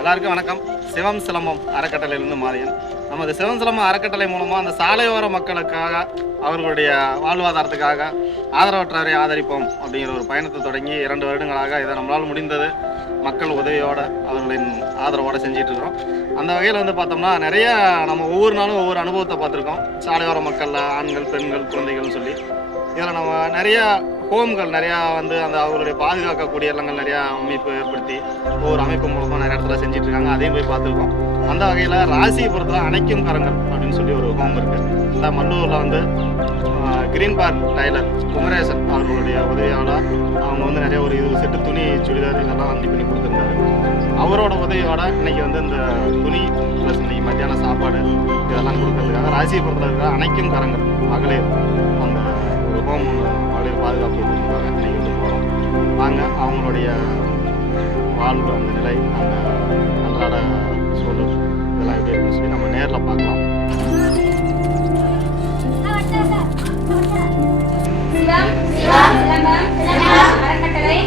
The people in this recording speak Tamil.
எல்லாருக்கும் வணக்கம். சிவம் சிலம்பம் அறக்கட்டளையிலிருந்து மாரியன். நமது சிவம் சிலம்பம் அறக்கட்டளை மூலமாக அந்த சாலையோர மக்களுக்காக அவர்களுடைய வாழ்வாதாரத்துக்காக ஆதரவற்றவரை ஆதரிப்போம் அப்படிங்கிற ஒரு பயணத்தை தொடங்கி 2 வருடங்களாக இதை நம்மளால் முடிந்தது மக்கள் உதவியோடு அவர்களின் ஆதரவோடு செஞ்சிட்டு இருக்கிறோம். அந்த வகையில் வந்து பார்த்தோம்னா நிறைய நம்ம ஒவ்வொரு நாளும் ஒவ்வொரு அனுபவத்தை பார்த்துருக்கோம். சாலையோர மக்களில் ஆண்கள், பெண்கள், குழந்தைகள்னு சொல்லி இதில் நம்ம நிறையா ஹோம்கள் நிறையா வந்து அந்த அவங்களுடைய பாதுகாக்கக்கூடிய இடங்கள் நிறையா அமைப்பு ஏற்படுத்தி ஒவ்வொரு அமைப்பு மூலமாக நிறைய இடத்துல செஞ்சிட்ருக்காங்க. அதையும் போய் பார்த்துருக்கோம். அந்த வகையில் ராசிபுரத்தில் அணைக்கும் கரங்கள் அப்படின்னு சொல்லி ஒரு ஹோம் இருக்குது. இந்த மல்லூரில் வந்து கிரீன் பார்க் டைலர் குமரேசன் அவர்களுடைய உதவியால் அவங்க வந்து நிறைய ஒரு 20 செட்டு துணி, சுடிதார் இதெல்லாம் வந்து பண்ணி கொடுத்துருந்தாரு. அவரோட உதவியோட இன்னைக்கு வந்து இந்த துணி ப்ளஸ் இன்னைக்கு மத்தியான சாப்பாடு இதெல்லாம் கொடுக்கறதுக்காக ராசிபுரத்தில் இருக்கிற அணைக்கும் கரங்கள் மகளிர் அந்த ஒரு ஹோம் மகளிர் பாதுகாப்பு கொடுக்குறாங்க. இன்னைக்கு வந்து போகிறோம். வாங்க அவங்களுடைய வாழ்வு அந்த நிலை, அந்த அன்றாட சூழல் இதெல்லாம் எப்படி இருக்குன்னு சொல்லி நம்ம நேரில் பார்க்கலாம். அறக்கட்டளை